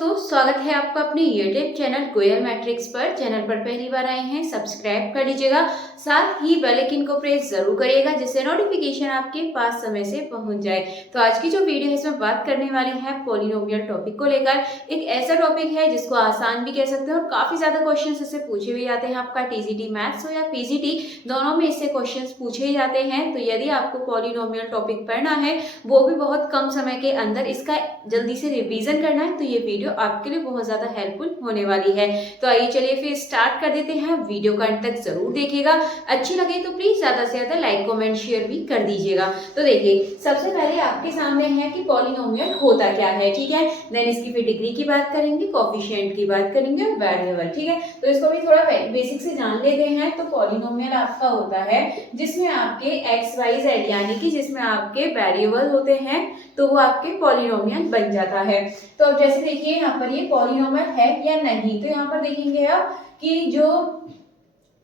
दोस्तों, स्वागत है आपका अपने यूट्यूब चैनल कोयल मैट्रिक्स पर। चैनल पर पहली बार आए हैं, सब्सक्राइब कर लीजिएगा, साथ ही बेल आइकन को प्रेस जरूर करिएगा जिससे नोटिफिकेशन आपके पास समय से पहुंच जाए। तो आज की जो वीडियो है इसमें बात करने वाली है पॉलिनोमियल टॉपिक को लेकर। एक ऐसा टॉपिक है जिसको आसान भी कह सकते हैं और काफी ज्यादा क्वेश्चन इससे पूछे भी जाते हैं। आपका टीजीटी मैथ्स हो या पीजीटी, दोनों में इससे क्वेश्चन पूछे ही जाते हैं। तो यदि आपको पॉलिनोमियल टॉपिक पढ़ना है, वो भी बहुत कम समय के अंदर, इसका जल्दी से रिवीजन करना है, तो ये वीडियो आपके लिए बहुत ज्यादा हेल्पफुल होने वाली है। तो आइए चलिए फिर स्टार्ट कर देते हैं। वीडियो का अंत तक जरूर देखिएगा, अच्छी लगे तो प्लीज ज्यादा से ज्यादा लाइक कमेंट शेयर भी कर दीजिएगा। तो देखिए, सबसे पहले आपके सामने है कि पॉलिनोमियल होता क्या है, ठीक है। देन इसकी फिर डिग्री की बात करेंगे, कोएफिशिएंट की बात करेंगे और वेरिएबल, ठीक है। तो इसको भी थोड़ा बेसिक से जान लेते हैं। तो पॉलिनोमियल आपका होता है जिसमें आपके एक्स वाई जेड यानी कि जिसमें आपके वेरिएबल होते हैं, तो वो आपके पॉलिनोमियल बन जाता है। तो अब जैसे देखिए यहाँ पर ये पॉलिनोमियल है या नहीं, तो यहाँ पर देखेंगे आप कि जो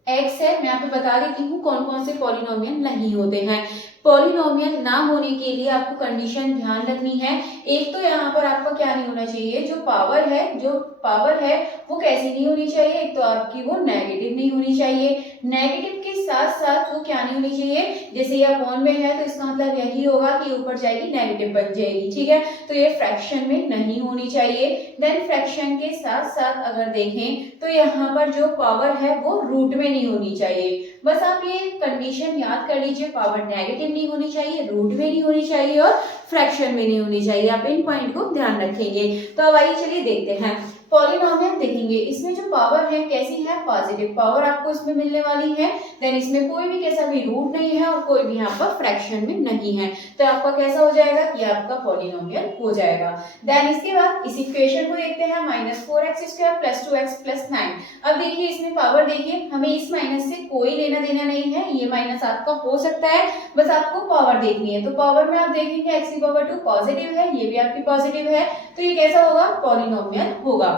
x है, मैं यहाँ पे बता देती हूँ कौन कौन से पॉलिनोमियल नहीं होते हैं। पॉलिनोमियल ना होने के लिए आपको कंडीशन ध्यान रखनी है। एक तो यहाँ पर आपका क्या नहीं होना चाहिए, जो पावर है वो कैसी नहीं होनी चाहिए। एक तो आपकी वो नेगेटिव नहीं होनी चाहिए, नेगेटिव के साथ साथ वो क्या नहीं होनी चाहिए, जैसे ये अपॉन में है तो इसका मतलब यही होगा कि ऊपर जाएगी नेगेटिव बन जाएगी, ठीक है। तो ये फ्रैक्शन में नहीं होनी चाहिए। देन फ्रैक्शन के साथ साथ अगर देखें तो यहाँ पर जो पावर है वो रूट में नहीं होनी चाहिए। बस आप ये कंडीशन याद कर लीजिए, पावर नेगेटिव नहीं होनी चाहिए, रूट में नहीं होनी चाहिए और फ्रैक्शन में नहीं होनी चाहिए। आप इन पॉइंट को ध्यान रखेंगे। तो अब आइए चलिए देखते हैं पॉलिनोमियल। देखेंगे इसमें जो पावर है कैसी है, पॉजिटिव पावर आपको इसमें मिलने वाली है। देन इसमें कोई भी कैसा भी रूट नहीं है और कोई भी यहाँ पर फ्रैक्शन में नहीं है, तो आपका कैसा हो जाएगा, ये आपका पॉलिनोमियल हो जाएगा। देन इसके बाद इस इक्वेशन को देखते हैं, -4x² + 2x + 9। अब देखिए इसमें पावर देखिए, हमें इस माइनस से कोई लेना देना नहीं है, ये माइनस आपका हो सकता है, बस आपको पावर देखनी है। तो पावर में आप देखेंगे x⁻2 पॉजिटिव है, ये भी आपकी पॉजिटिव है, तो ये कैसा होगा, पॉलिनोमियल होगा।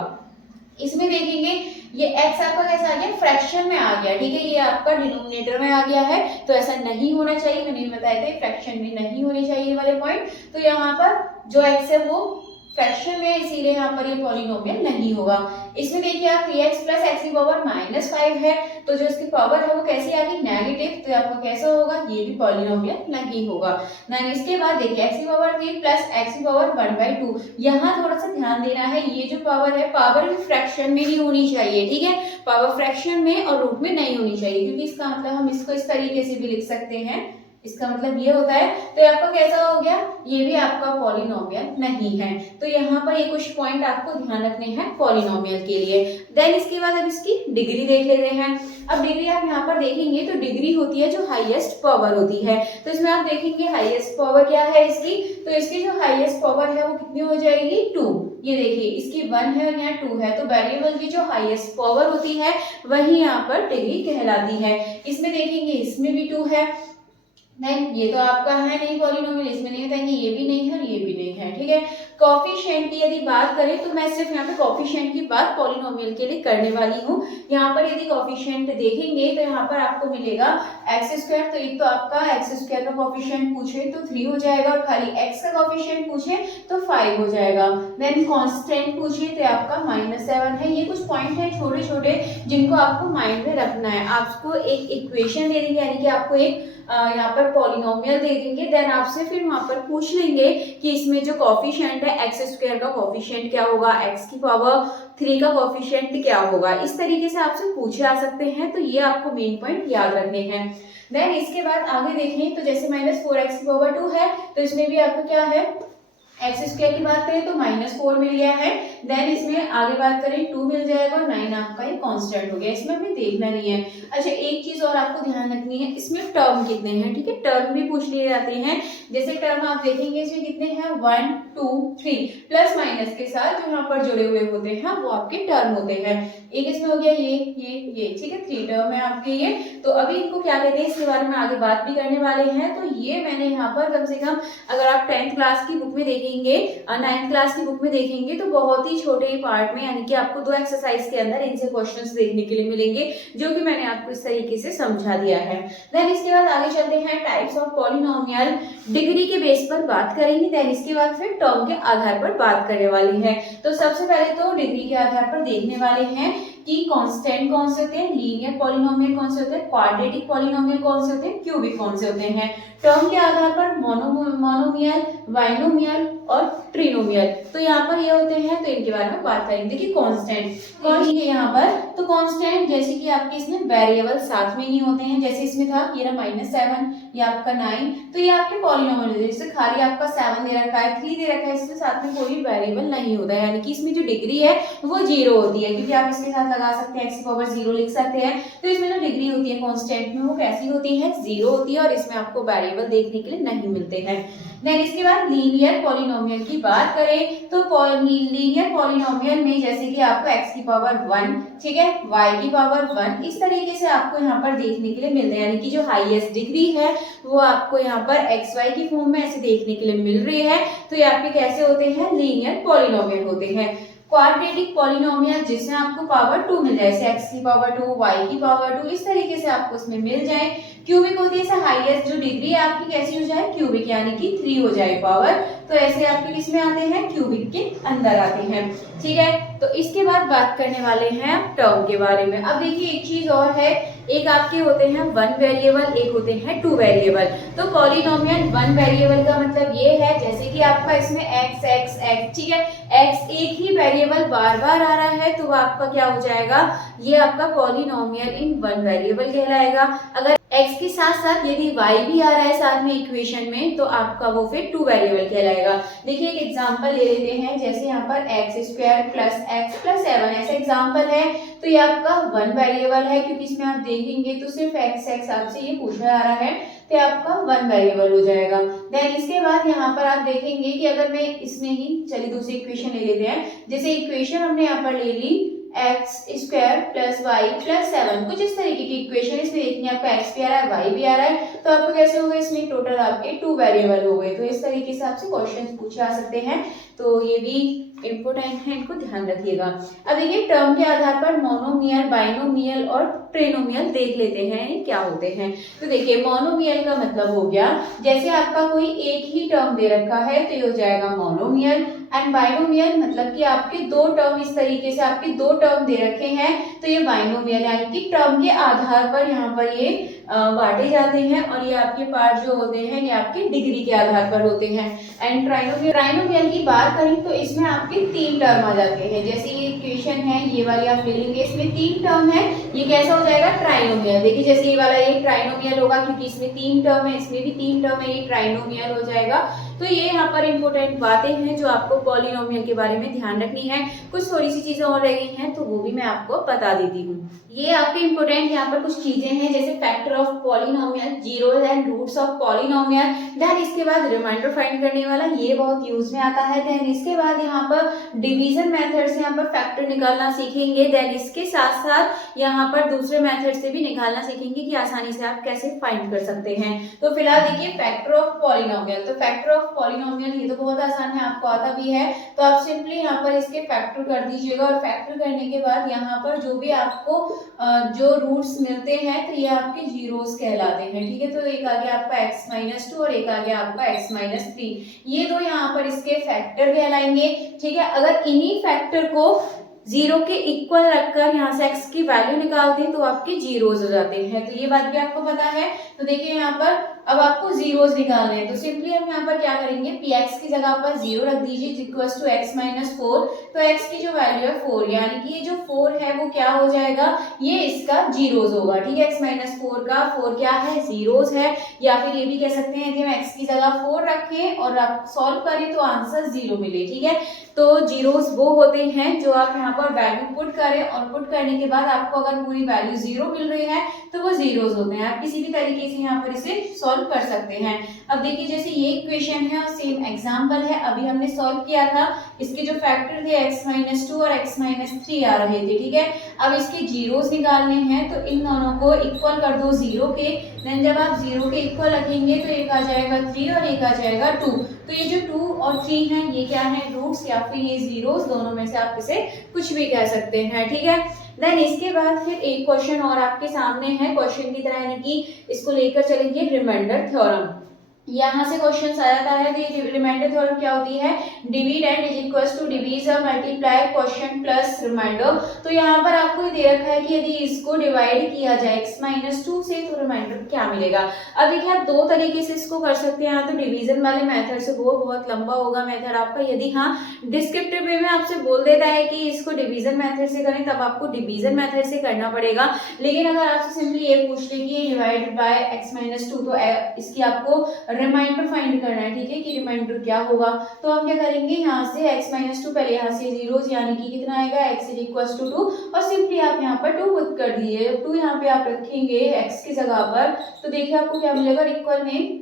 इसमें देखेंगे ये x आपका कैसा आ गया, फ्रैक्शन में आ गया, ठीक है, ये आपका डिनोमिनेटर में आ गया है, तो ऐसा नहीं होना चाहिए। मैंने बताया था फ्रैक्शन में नहीं होने चाहिए वाले पॉइंट। तो यहाँ पर जो x है वो फ्रैक्शन में, इसीलिए यहाँ पर ये पॉलिनोमियल नहीं होगा। इसमें देखिए आप 3x + x⁻⁻5 है, तो जो इसकी पावर है वो कैसी आ गई, नेगेटिव, तो आपका कैसा होगा, ये भी पॉलिनोमियल नहीं होगा। देन इसके बाद देखिए x⁻3 + x⁻1/2, यहाँ थोड़ा सा ध्यान देना है, ये जो पावर है, पावर भी फ्रैक्शन में ही होनी चाहिए, ठीक है। पावर फ्रैक्शन में और रूट में नहीं होनी चाहिए, क्योंकि इसका मतलब हम इसको इस तरीके से भी लिख सकते हैं, इसका मतलब ये होता है। तो आपका कैसा हो गया, ये भी आपका पॉलिनोमियल नहीं है। तो यहाँ पर ये कुछ पॉइंट आपको ध्यान रखने हैं पॉलिनोमियल के लिए। देन इसके बाद अब इसकी डिग्री देख लेते हैं। अब डिग्री आप यहाँ पर देखेंगे तो डिग्री होती है जो हाईएस्ट पावर होती है। तो इसमें आप देखेंगे हाईएस्ट पावर क्या है इसकी, तो इसकी जो हाईएस्ट पावर है वो कितनी हो जाएगी, 2। ये देखिए इसकी 1 है और यहाँ 2 है, तो वेरिएबल की जो हाईएस्ट पावर होती है वही यहाँ पर डिग्री कहलाती है। इसमें देखेंगे इसमें भी 2 है, नहीं ये तो आपका है नहीं पॉलिनोमियल, इसमें नहीं बताएंगे, ये भी नहीं है और ये भी नहीं है, ठीक है। कोएफिशिएंट की यदि बात करें तो मैं सिर्फ यहाँ पे कोएफिशिएंट की बात पॉलिनोमियल के लिए करने वाली हूँ। यहाँ पर यदि कोएफिशिएंट देखेंगे तो यहाँ पर आपको मिलेगा x², तो एक तो आपका x² का कोएफिशिएंट पूछे तो 3 हो जाएगा, और खाली x का कोएफिशिएंट पूछे तो 5 हो जाएगा। देन कांस्टेंट पूछे तो आपका -7 है। ये कुछ पॉइंट है छोटे छोटे जिनको आपको माइंड में रखना है। आपको एक इक्वेशन दे देंगे, यानी कि आपको एक यहाँ पर पॉलिनोमियल दे देंगे, देन आपसे फिर वहां पर पूछ लेंगे कि इसमें जो कोएफिशिएंट है x² का कोएफिशिएंट क्या होगा, x⁻3 का कोएफिशिएंट क्या होगा, इस तरीके से आपसे पूछे आ सकते हैं। तो ये आपको मेन पॉइंट याद रखने हैं। देन इसके बाद आगे देखें तो जैसे -4x⁻2 है, तो इसमें भी आपको क्या है, x² की बात करें तो -4 मिल गया है। देन इसमें आगे बात करें 2 मिल जाएगा और 9 आपका ये कांस्टेंट हो गया, इसमें हमें देखना नहीं है। अच्छा एक चीज और आपको ध्यान रखनी है, इसमें टर्म कितने हैं, ठीक है, टर्म भी पूछ लिए जाते हैं। जैसे टर्म आप देखेंगे इसमें कितने हैं, 1 2 3, प्लस माइनस के साथ जो यहाँ पर जुड़े हुए होते हैं वो आपके टर्म होते हैं। एक इसमें हो गया ये, ठीक है, 3 टर्म है आपके ये। तो अभी इनको क्या कहते हैं इसके बारे में आगे बात भी करने वाले हैं। तो ये मैंने यहाँ पर कम से कम, अगर आप 10th क्लास की बुक में देखेंगे देखेंगे 9th क्लास की बुक में देखेंगे तो बहुत ही छोटे पार्ट में, यानी कि आपको 2 एक्सरसाइज के अंदर इनसे क्वेश्चंस देखने के लिए मिलेंगे, जो कि मैंने आपको इस तरीके से समझा दिया है। देन इसके बाद आगे चलते हैं टाइप्स ऑफ पॉलिनोमियल, डिग्री के बेस पर बात करेंगे। देन इसके बाद फिर टर्म के आधार पर बात करने वाली है। तो सबसे पहले तो डिग्री के आधार पर देखने वाले हैं कि कांस्टेंट कौन से होते हैं, लीनियर पॉलिनोमियल कौन से होते हैं, क्वाड्रेटिक पॉलिनोमियल कौन से होते हैं, क्यूबिक कौन से होते हैं। टर्म के आधार पर मोनोमियल, बाइनोमियल और ट्रिनोमियल, तो यहाँ पर ये होते हैं, तो इनके बारे में बात करेंगे। देखिए कांस्टेंट कौन है यहाँ पर, तो कांस्टेंट जैसे कि आपके इसमें वेरिएबल साथ में नहीं होते हैं, जैसे इसमें था ये रहा -7, ये आपका 9, तो ये आपके पॉलिनोमियल है, जैसे खाली आपका 7 दे रखा है, 3 दे रखा है, इसके साथ में कोई वेरिएबल नहीं होता है, यानी कि इसमें जो डिग्री है वो 0 होती है, क्योंकि आप इसके साथ लगा सकते हैं x⁻0 लिख सकते हैं। तो इसमें जो डिग्री होती है कांस्टेंट में वो कैसी होती है, 0 होती है, और इसमें आपको वेरिएबल देखने के लिए नहीं मिलते हैं। देन इसके बाद लीनियर पॉलिनोमियल की बात करें तो लीनियर पॉलिनोमियल में जैसे कि आपको x⁻1, ठीक है, y⁻1, इस तरीके से आपको यहाँ पर देखने के लिए मिलते हैं, यानी कि जो हाईएस्ट डिग्री है वो आपको यहाँ पर xy की फॉर्म में ऐसे देखने के लिए मिल रही है। तो ये आपके कैसे होते हैं, लीनियर पॉलिनोमियल होते हैं। क्वाड्रेटिक पॉलिनोमियल जिसमें आपको पावर 2 मिल जाए, जैसे x⁻2, y⁻2, इस तरीके से आपको इसमें मिल जाए। क्यूबिक होती है, हाईएस्ट जो डिग्री है आपकी कैसी हो जाए, क्यूबिक, यानी कि 3 हो जाए पावर, तो ऐसे आपके किस में आते हैं, क्यूबिक के अंदर आते हैं, ठीक है। तो इसके बाद बात करने वाले हैं टर्म के बारे में। अब देखिए एक चीज और है, एक आपके होते हैं 1 वेरिएबल, एक होते हैं 2 वेरिएबल। तो पॉलिनोमियल 1 वेरिएबल का मतलब ये है जैसे कि आपका इसमें x, ठीक है, x एक ही वेरिएबल बार बार आ रहा है, तो वो आपका क्या हो जाएगा, ये आपका पॉलिनोमियल इन 1 वेरिएबल कहलाएगा। अगर x के साथ साथ यदि y भी आ रहा है साथ में इक्वेशन में, तो आपका वो फिर 2 वेरिएबल कहलाएगा। देखिए एक एग्जांपल ले लेते हैं, जैसे यहाँ पर x² + x + 7 ऐसा एग्जांपल है, तो ये आपका 1 वेरिएबल है, क्योंकि इसमें आप देखेंगे तो सिर्फ x आपसे ये पूछा जा रहा है, तो आपका 1 वेरिएबल हो जाएगा। देन इसके बाद यहाँ पर आप देखेंगे कि अगर मैं इसमें ही, चलिए दूसरी इक्वेशन ले लेते हैं, जैसे इक्वेशन हमने यहाँ पर ले ली x² + y + 7, कुछ इस तरीके की इक्वेशन, इसमें देखिए आपका x भी आ रहा है, y भी आ रहा है, तो आपको कैसे होगा, इसमें टोटल आपके 2 वेरिएबल हो गए। तो इस तरीके से आपसे क्वेश्चंस पूछे जा सकते हैं, तो ये भी इम्पोर्टेंट है, इनको ध्यान रखिएगा। अब देखिए टर्म के आधार पर मोनोमियल, बाइनोमियल और ट्रिनोमियल देख लेते हैं क्या होते हैं। तो देखिए मोनोमियल का मतलब हो गया, जैसे आपका कोई एक ही टर्म दे रखा है तो ये हो जाएगा मोनोमियल। एंड बाइनोमियल मतलब कि आपके 2 टर्म, इस तरीके से आपके 2 टर्म दे रखे हैं, तो ये बाइनोमियल, यानी कि टर्म के आधार पर यहाँ पर ये बांटे जाते हैं, और ये आपके पार्ट जो होते हैं ये आपके डिग्री के आधार पर होते हैं। एंड ट्राइनोमियल की बात करें तो इसमें आपके 3 टर्म आ जाते हैं, जैसे ये इक्वेशन है, ये वाली आप ले लेंगे, इसमें 3 टर्म है, ये कैसा हो जाएगा, ट्राइनोमियल। देखिए जैसे ये वाला ये ट्राइनोमियल होगा, क्योंकि इसमें 3 टर्म है, इसमें भी 3 टर्म है, ये ट्राइनोमियल हो जाएगा। तो ये यहाँ पर इंपॉर्टेंट बातें हैं जो आपको पॉलिनोमियल के बारे में ध्यान रखनी है। कुछ थोड़ी सी चीजें और रह गई हैं तो वो भी मैं आपको बता देती हूँ। ये आपके इंपॉर्टेंट यहाँ पर कुछ चीजें हैं, जैसे factor of polynomial, zeros and roots of polynomial. Then इसके बाद रिमाइंडर फाइंड करने वाला, ये बहुत यूज में आता है। देन इसके बाद यहाँ पर डिवीजन मेथड से यहाँ पर फैक्टर निकालना सीखेंगे। देन इसके साथ साथ यहाँ पर दूसरे मेथड से भी निकालना सीखेंगे कि आसानी से आप कैसे फाइंड कर सकते हैं। तो फिलहाल देखिए फैक्टर ऑफ पॉलिनोमियल, तो फैक्टर ऑफ पॉलिनोमियल ये तो बहुत आसान है, आपको आता भी है, तो आप सिंपली यहाँ पर इसके फैक्टर कर दीजिएगा, और फैक्टर करने के बाद यहाँ पर जो भी आपको जो रूट्स मिलते हैं तो ये आपके जीरोस कहलाते हैं, ठीक है। तो एक आ गया आपका x-2 और एक आ गया आपका x-3, ये दो यहाँ पर इसके फैक्टर कहलाएंगे, ठीक है। अगर इन्हीं फैक्टर को 0 के इक्वल रखकर यहाँ से x की वैल्यू निकालते हैं तो आपके जीरोस हो जाते हैं, तो ये बात भी आपको पता है। तो देखिए यहाँ पर अब आपको जीरोस निकालने हैं, तो सिंपली हम यहाँ पर क्या करेंगे, px की जगह पर 0 रख दीजिए इक्वल्स टू x-4, तो x की जो वैल्यू है 4, यानी कि ये जो 4 है वो क्या हो जाएगा, ये इसका जीरोस होगा, ठीक है। x-4 का 4 क्या है, जीरोस है, या फिर ये भी कह सकते हैं यदि हम x की जगह 4 रखें और आप सॉल्व करें तो आंसर 0 मिले, ठीक है। तो जीरोस वो होते हैं जो आप यहाँ पर वैल्यू पुट करें, और पुट करने के बाद आपको अगर पूरी वैल्यू 0 मिल रही है तो वो जीरोस होते हैं। आप किसी भी तरीके से यहाँ पर इसे सॉल्व कर सकते हैं। अब देखिए जैसे ये इक्वेशन है और सेम एग्जांपल है, अभी हमने सॉल्व किया था, इसके जो फैक्टर थे x-2 और x-3 आ रहे थे, ठीक है। अब इसके जीरोस निकालने हैं, तो इन दोनों को इक्वल कर दो 0 के, देन जब आप 0 के इक्वल रखेंगे तो एक आ जाएगा 3 और एक आ जाएगा 2, तो ये जो 2 और 3 है ये क्या है, रूट्स या फिर ये जीरोस, दोनों में से आप इसे कुछ भी कह सकते हैं, ठीक है। देन इसके बाद फिर एक क्वेश्चन और आपके सामने है, क्वेश्चन की तरह, यानी कि इसको लेकर चलेंगे रिमाइंडर थ्योरम। यहाँ से क्वेश्चन आया था है कि रिमाइंडर थ्योरम क्या होती है, dividend is equals to divisor और मल्टीप्लाई क्वेश्चन प्लस रिमाइंडर। तो यहाँ पर आपको ये दे रखा है कि यदि इसको डिवाइड किया जाए x-2 से तो रिमाइंडर क्या मिलेगा। अब देखिए आप दो तरीके से इसको कर सकते हैं, तो डिवीजन वाले मेथड से, वो बहुत लंबा होगा मेथड आपका, यदि हाँ डिस्क्रिप्टिव वे में आपसे बोल देता है कि इसको डिवीजन मेथड से करें तब आपको डिवीजन मेथड से करना पड़ेगा। लेकिन अगर आपसे सिंपली ये पूछ ले कि डिवाइड बाय x-2 तो इसकी आपको रिमाइंडर फाइंड करना है, ठीक है, कि रिमाइंडर क्या होगा। तो हम क्या करेंगे, यहाँ से x-2 पहले यहाँ से जीरोस यानी कि कितना आएगा x इज इक्वल टू 2 और सिंपली आप यहाँ पर 2 पुट कर दिए। 2 यहाँ पे आप रखेंगे x की जगह पर, तो देखिए आपको क्या मिलेगा इक्वल में,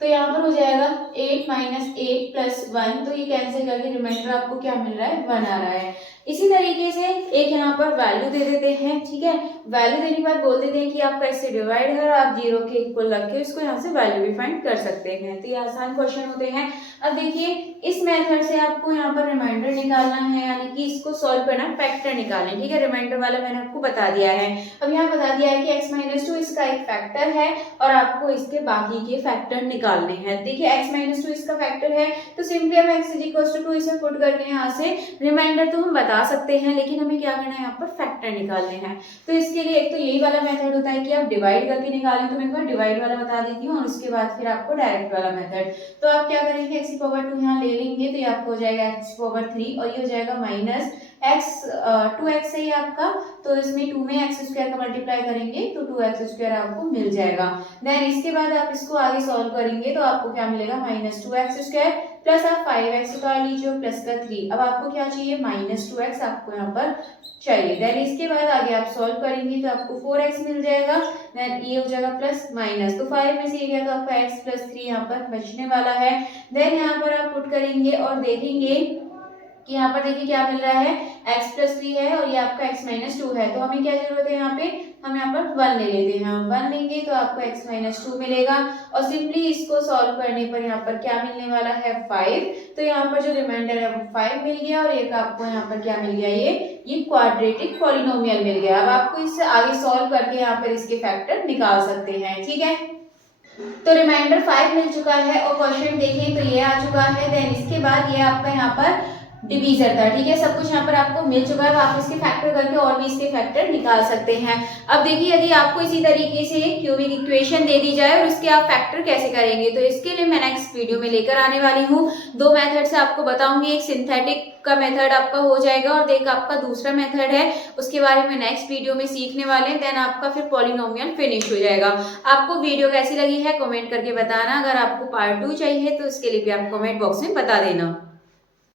तो यहाँ पर हो जाएगा 8 माइनस 8 प्लस 1, तो ये कैंसिल करके रिमाइंडर आपको क्या मिल रहा है, 1 आ रहा है। इसी तरीके से एक यहाँ पर वैल्यू दे देते हैं, ठीक है, वैल्यू देने के बाद बोल देते हैं कि आपका इससे डिवाइड है और आप 0 के इक्वल रख के इसको यहाँ से वैल्यू भी फाइंड कर सकते हैं। तो ये आसान क्वेश्चन होते हैं। अब देखिए इस मेथड से आपको यहाँ पर रिमाइंडर निकालना है, यानी कि इसको सॉल्व करना, फैक्टर निकालना है, ठीक है, रिमाइंडर वाला मैंने आपको बता दिया है। अब यहाँ बता दिया है कि x-2 इसका एक फैक्टर है और आपको इसके बाकी के फैक्टर निकालने हैं। देखिए x-2 इसका फैक्टर है तो सिंपली हम x इज इक्वल टू 2 इसे पुट करके यहाँ से रिमाइंडर तो हम बता सकते हैं, लेकिन हमें क्या करना है, यहाँ पर फैक्टर निकालने हैं। तो इसके लिए एक तो यही वाला मेथड होता है कि आप डिवाइड करके निकालें, तो मैं एक बार डिवाइड वाला बता देती हूँ और उसके बाद फिर आपको डायरेक्ट वाला मेथड। तो आप क्या करेंगे, x⁻2 यहाँ ले लेंगे, तो ये आपको हो जाएगा x⁻3 और ये हो जाएगा माइनस x 2x है ये आपका, तो इसमें 2 में x² का मल्टीप्लाई करेंगे तो 2x² आपको मिल जाएगा। देन इसके बाद आप इसको आगे सॉल्व करेंगे तो आपको क्या मिलेगा, माइनस 2x² प्लस आप 5x उतार लीजिए प्लस का 3। अब आपको क्या चाहिए, माइनस 2x आपको यहाँ पर चाहिए। देन इसके बाद आगे आप सॉल्व करेंगे तो आपको 4x मिल जाएगा। देन ये हो जाएगा प्लस माइनस, तो 5 में से ये गया तो आपका x प्लस 3 यहाँ पर बचने वाला है। देन यहाँ पर आप पुट करेंगे और देखेंगे कि यहाँ पर देखिए क्या मिल रहा है, x प्लस 3 है और ये आपका x-2 है। तो हमें क्या जरूरत है, यहाँ पे हम यहाँ पर 1 ले लेते हैं, हम 1 लेंगे तो आपको x-2 मिलेगा और सिंपली इसको सॉल्व करने पर यहाँ पर क्या मिलने वाला है, 5। तो यहाँ पर जो रिमाइंडर है वो 5 मिल गया और एक आपको यहाँ पर क्या मिल गया, ये क्वाड्रेटिक पॉलिनोमियल मिल गया। अब आपको इससे आगे सॉल्व करके यहाँ पर इसके फैक्टर निकाल सकते हैं, ठीक है। तो रिमाइंडर 5 मिल चुका है और क्वेश्चन देखें तो ये आ चुका है। देन इसके बाद ये आपका यहाँ पर डिवीजर था, ठीक है, सब कुछ यहाँ पर आपको मिल चुका है। आप इसके फैक्टर करके और भी इसके फैक्टर निकाल सकते हैं। अब देखिए यदि आपको इसी तरीके से क्यूबिक इक्वेशन दे दी जाए और उसके आप फैक्टर कैसे करेंगे, तो इसके लिए मैं नेक्स्ट वीडियो में लेकर आने वाली हूँ। 2 मेथड से आपको बताऊंगी, एक सिंथेटिक का मेथड आपका हो जाएगा और एक आपका दूसरा मेथड है, उसके बारे में नेक्स्ट वीडियो में सीखने वाले हैं। देन आपका फिर पॉलिनोमियल फिनिश हो जाएगा। आपको वीडियो कैसी लगी है कमेंट करके बताना। अगर आपको पार्ट 2 चाहिए तो उसके लिए भी आप कमेंट बॉक्स में बता देना।